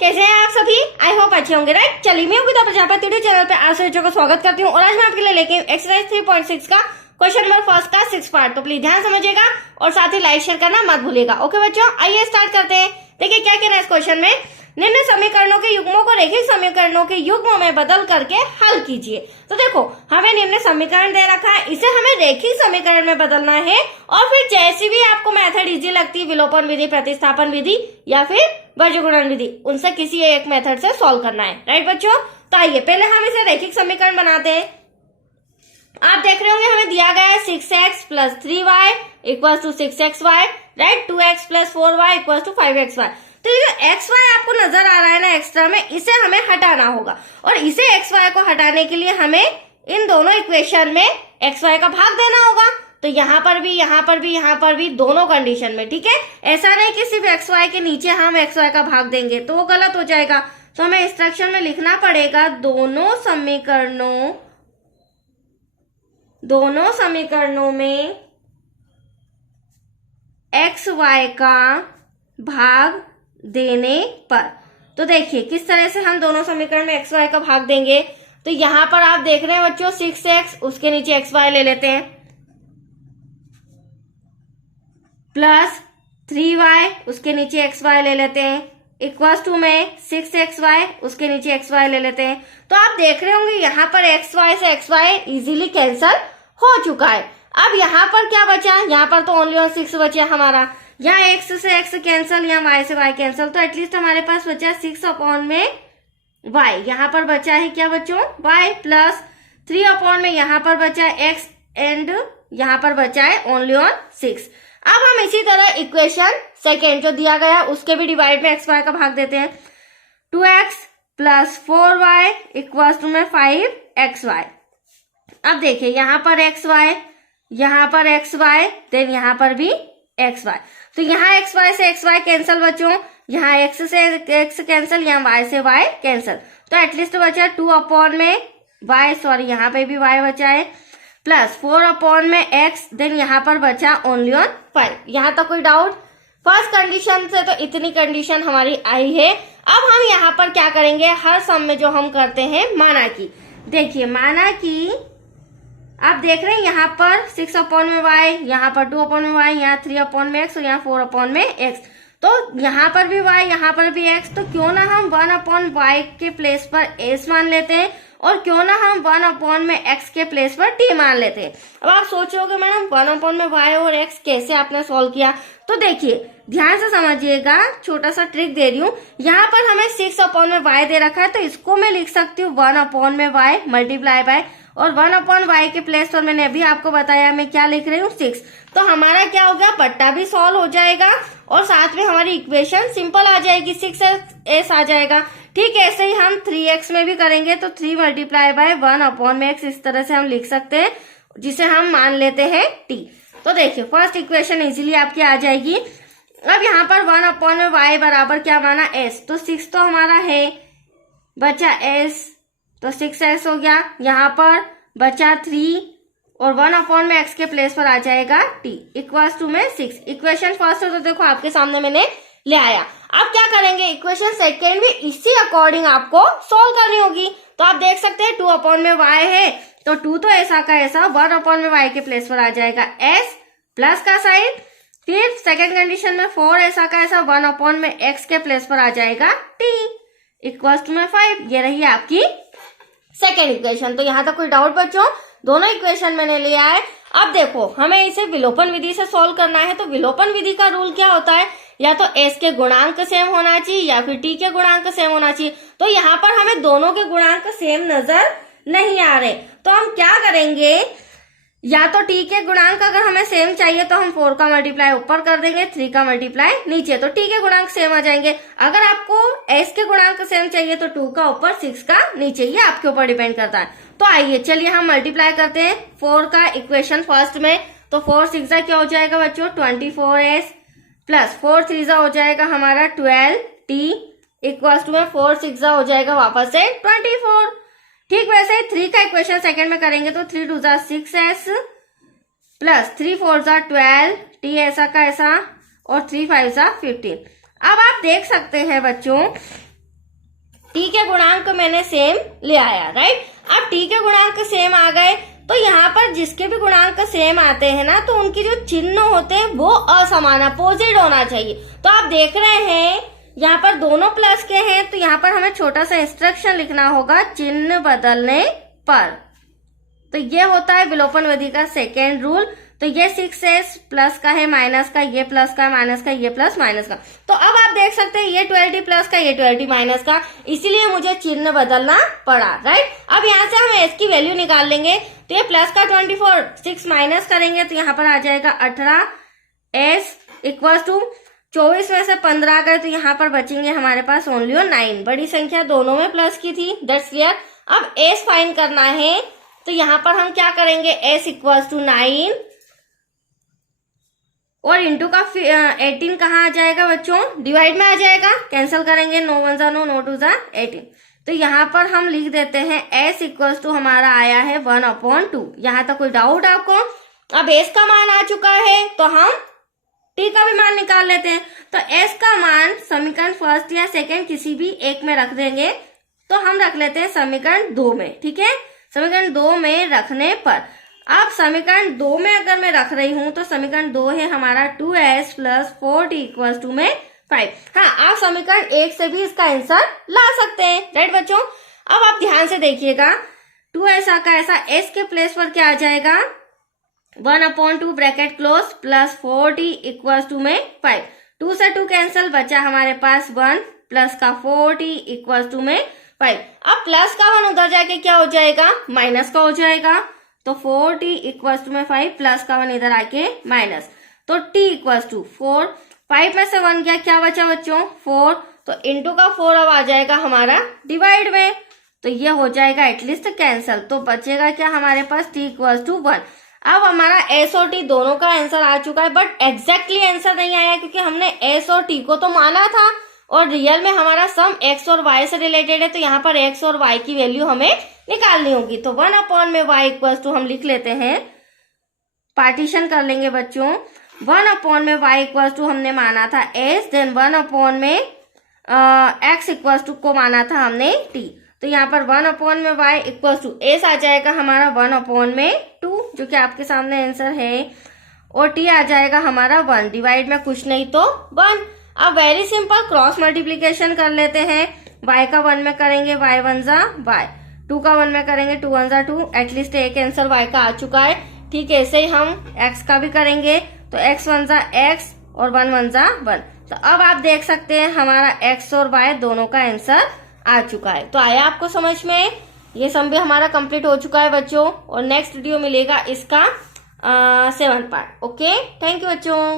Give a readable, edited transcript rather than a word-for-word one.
कैसे हैं आप सभी? आई होप अच्छे होंगे, राइट। चलिए, मैं योगिता प्रजापति यूट्यूब चैनल पे आप सभी बच्चों को स्वागत करती हूँ और आज मैं आपके लिए लेके एक्सरसाइज 3.6 का क्वेश्चन नंबर फर्स्ट का 6 पार्ट। तो प्लीज ध्यान समझिएगा और साथ ही लाइक शेयर करना मत भूलिएगा। ओके बच्चों, आइए स्टार्ट करते हैं। देखिए क्या कहना है इस क्वेश्चन में। निम्न समीकरणों के युग्मों को रेखिक समीकरणों के युग्म में बदल करके हल कीजिए। तो देखो, हमें निम्न समीकरण दे रखा है, इसे हमें रेखिक समीकरण में बदलना है और फिर जैसी भी आपको मेथड इजी लगती है, विलोपन विधि, प्रतिस्थापन विधि या फिर बीजगुणन विधि, उनसे किसी एक मेथड से सॉल्व करना है, राइट बच्चों। तो आइए पहले हम इसे रेखिक समीकरण बनाते हैं। आप देख रहे होंगे हमें दिया गया है 6x plus 3y equal to 6xy, right. 2x plus 4y equal to 5xy। तो ये जो xy आपको नजर आ रहा है ना एक्स्ट्रा में, इसे हमें हटाना होगा और इसे xy को हटाने के लिए हमें इन दोनों इक्वेशन में xy का भाग देना होगा। तो यहाँ पर भी, यहाँ पर भी, यहाँ पर भी, दोनों कंडीशन में, ठीक है। ऐसा नहीं कि सिर्फ xy के नीचे हम xy का भाग देंगे तो वो गलत हो जाएगा। तो हमें इंस्ट्रक्शन में लिखना पड़ेगा दोनों समीकरणों में xy का भाग देने पर। तो देखिए किस तरह से हम दोनों समीकरण में xy का भाग देंगे। तो यहां पर आप देख रहे हैं बच्चों 6x, उसके नीचे xy ले लेते हैं, प्लस 3y, उसके नीचे xy ले लेते हैं, इक्वल्स टू में 6xy, उसके नीचे xy ले लेते हैं। तो आप देख रहे होंगे यहाँ पर xy से xy इजीली कैंसल हो चुका है। अब यहाँ पर क्या बचा, यहाँ पर तो ओनली 6 बचा हमारा। यहाँ x से x कैंसल, यहाँ y से y कैंसल, तो एटलीस्ट हमारे पास बचा 6 अपॉन में y। यहाँ पर बचा है क्या बच्चों, y, प्लस 3 अपॉन में यहाँ पर बचा x एंड यहाँ पर बचा है ओनली 6। अब हम इसी तरह इक्वेशन सेकेंड जो दिया गया उसके भी डिवाइड में xy का भाग देते हैं। 2x plus 4y equals to में 5xy। अब देखिए यहाँ पर xy, यहाँ पर xy, देन यहाँ पर भी xy। तो यहाँ xy से xy कैंसल बच्चों, यहाँ x से x कैंसल, यहाँ y से y कैंसल। तो एटलीस्ट बचा 2 अपॉन में y, सॉरी यहाँ पे भी y बचा है, प्लस 4 अपॉन में x, देन यहाँ पर बचा ओनली 5। यहाँ तक कोई डाउट? फर्स्ट कंडीशन से तो इतनी कंडीशन हमारी आई है। अब हम यहाँ पर क्या करेंगे, हर सम में जो हम करते हैं माना कि, देखिए माना कि आप देख रहे हैं यहाँ पर 6 अपॉन में y, यहाँ पर 2 अपॉन में y, यहाँ 3 अपॉन में x और यहाँ 4 अपॉन में x। तो यहाँ पर भी y, यहाँ पर भी x, तो क्यों ना हम 1 अपॉन y के प्लेस पर s मान लेते हैं और क्यों ना हम 1 अपॉन में x के प्लेस पर t मान लेते हैं। अब आप सोचोगे मैडम 1 अपॉन में y और x कैसे आपने सॉल्व किया। तो देखिए ध्यान से समझिएगा, छोटा सा ट्रिक दे रही हूँ। यहाँ पर हमें 6 अपॉन में y दे रखा है, तो इसको मैं लिख सकती हूँ 1 अपॉन में y मल्टीप्लाई बाय, और 1 अपॉन y के प्लेस पर मैंने अभी आपको बताया मैं क्या लिख रही हूँ 6। तो हमारा क्या हो गया, बट्टा भी सॉल्व हो जाएगा और साथ में हमारी इक्वेशन सिंपल आ जाएगी, 6s आ जाएगा। ठीक है, ऐसे ही हम 3x में भी करेंगे तो 3 मल्टीप्लाई बाय 1 अपॉन में x, इस तरह से हम लिख सकते हैं, जिसे हम मान लेते हैं t। तो देखिए फर्स्ट इक्वेशन इजीली आपकी आ जाएगी। अब यहाँ पर 1 अपॉन में y बराबर क्या माना, s। तो 6 तो हमारा है, बचा s, तो 6s हो गया। यहाँ पर बचा 3 और 1 अपॉन में x के प्लेस पर आ जाएगा t इक्वल्स टू में 6। इक्वेशन फर्स्ट है तो देखो आपके सामने मैंने ले आया। अब क्या करेंगे, इक्वेशन सेकेंड भी इसी अकॉर्डिंग आपको सॉल्व करनी होगी। तो आप देख सकते हैं 2 अपॉन में y है तो 2 तो ऐसा का ऐसा, 1 अपॉन में y के प्लेस पर आ जाएगा s प्लस का साइन, फिर सेकेंड कंडीशन में 4 ऐसा का ऐसा, 1 अपॉन में x के प्लेस पर आ जाएगा t इक्वल्स टू में 5। ये रही आपकी सेकेंड इक्वेशन। तो यहाँ तक कोई डाउट बच्चों? दोनों इक्वेशन मैंने लिया है। अब देखो हमें इसे विलोपन विधि से सॉल्व करना है। तो विलोपन विधि का रूल क्या होता है, या तो s के गुणांक सेम होना चाहिए या फिर t के गुणांक सेम होना चाहिए। तो यहाँ पर हमें दोनों के गुणांक सेम नजर नहीं आ रहे, तो हम क्या करेंगे, या तो t के गुणांक अगर हमें सेम चाहिए तो हम 4 का मल्टीप्लाई ऊपर कर देंगे, 3 का मल्टीप्लाई नीचे, तो t के गुणांक सेम आ जाएंगे। अगर आपको s के गुणांक सेम चाहिए तो 2 का ऊपर 6 का नीचे, ये आपके ऊपर डिपेंड करता है। तो आइए चलिए हम मल्टीप्लाई करते हैं 4 का इक्वेशन फर्स्ट में। तो 4 6 क्या हो जाएगा बच्चों, 24s प्लस 4 3 हो जाएगा हमारा 12t इक्वल्स टू में 4 6 हो जाएगा वापस से 24। ठीक वैसे ही 3 का इक्वेशन सेकंड में करेंगे तो 3 2 6s प्लस 3 4 12 t ऐसा का ऐसा और 3 5 15। अब आप देख सकते हैं बच्चों टी के गुणांक मैंने सेम ले आया, राइट। अब टी के गुणांक सेम आ गए तो यहाँ पर जिसके भी गुणांक सेम आते हैं ना, तो उनकी जो चिन्ह होते हैं वो असमान अपोजिट होना चाहिए। तो आप देख रहे हैं यहाँ पर दोनों प्लस के हैं, तो यहाँ पर हमें छोटा सा इंस्ट्रक्शन लिखना होगा चिन्ह बदलने पर। तो ये होता है विलोपन विधि का सेकेंड रूल। तो ये 6s प्लस का है, माइनस का, ये प्लस का, माइनस का, ये प्लस माइनस का। तो अब आप देख सकते हैं ये 12t प्लस का, ये 12t माइनस का, इसीलिए मुझे चिन्ह बदलना पड़ा, राइट। अब यहाँ से हम s की वैल्यू निकाल लेंगे। तो ये प्लस का 24, 6 माइनस करेंगे तो यहाँ पर आ जाएगा 18s इक्वल टू 24 में से 15 गए तो यहाँ पर बचेंगे हमारे पास ओनली 9। बड़ी संख्या दोनों में प्लस की थी, दैट्स क्लियर। अब s फाइंड करना है तो यहाँ पर हम क्या करेंगे, s इक्वल टू 9 और इंटू का 18 कहाँ आ जाएगा बच्चों, डिवाइड में आ जाएगा, कैंसिल करेंगे, 9 1 जा 9, 9 2 जा 18। तो यहाँ पर हम लिख देते हैं s इक्वल टू हमारा आया है 1/2। यहाँ तक कोई डाउट आपको? अब s का मान आ चुका है तो हम t का भी मान निकाल लेते हैं। तो s का मान समीकरण फर्स्ट या सेकंड किसी भी एक में रख देंगे। तो हम रख लेते हैं समीकरण 2 में, ठीक है। समीकरण 2 में रखने पर अब समीकरण 2 में अगर मैं रख रही हूं तो समीकरण 2 है हमारा 2s plus 4t equal to में 5। हाँ, आप समीकरण 1 से भी इसका आंसर ला सकते हैं, राइट बच्चों। अब आप ध्यान से देखिएगा, 2s का ऐसा s के प्लेस पर क्या आ जाएगा, 1/2 bracket close plus 4t equal to में 5। 2 से 2 कैंसिल, बचा हमारे पास 1 प्लस का 4t इक्वल टू में 5। अब प्लस का 1 उधर जाके क्या हो जाएगा, माइनस का हो जाएगा। तो 4t इक्वल टू में 5 प्लस का 1 इधर आके माइनस, तो t इक्वल टू 4। 5 में से 1 गया, क्या बचा बच्चों, 4। तो इंटू का 4 अब आ जाएगा हमारा डिवाइड में, तो ये हो जाएगा एटलीस्ट कैंसल। तो बचेगा क्या हमारे पास, t इक्वल टू 1। अब हमारा s और t दोनों का आंसर आ चुका है, बट एग्जैक्टली आंसर नहीं आया क्योंकि हमने s और t को तो माना था और रियल में हमारा सम x और y से रिलेटेड है। तो यहाँ पर x और y की वैल्यू हमें निकालनी होगी। तो 1/y इक्वल टू हम लिख लेते हैं, पार्टीशन कर लेंगे बच्चों। 1/y इक्वल टू हमने माना था s, देन 1/में x इक्वल टू को माना था हमने t। तो यहाँ पर 1/y इक्वल टू s आ जाएगा हमारा 1/2, जो कि आपके सामने आंसर है, और t आ जाएगा हमारा 1, डिवाइड में कुछ नहीं तो 1। अब वेरी सिंपल क्रॉस मल्टीप्लीकेशन कर लेते हैं। y का 1 में करेंगे y 1 जा y, 2 का 1 में करेंगे 2 1 जा 2, एटलीस्ट एक आंसर y का आ चुका है। ठीक है, ऐसे ही हम x का भी करेंगे, तो x 1 जा x और 1 1 जा 1। तो अब आप देख सकते हैं हमारा x और y दोनों का आंसर आ चुका है। तो आया आपको समझ में? ये सम भी हमारा कंप्लीट हो चुका है बच्चों, और नेक्स्ट वीडियो मिलेगा इसका 7th part. Okay, thank you बच्चों।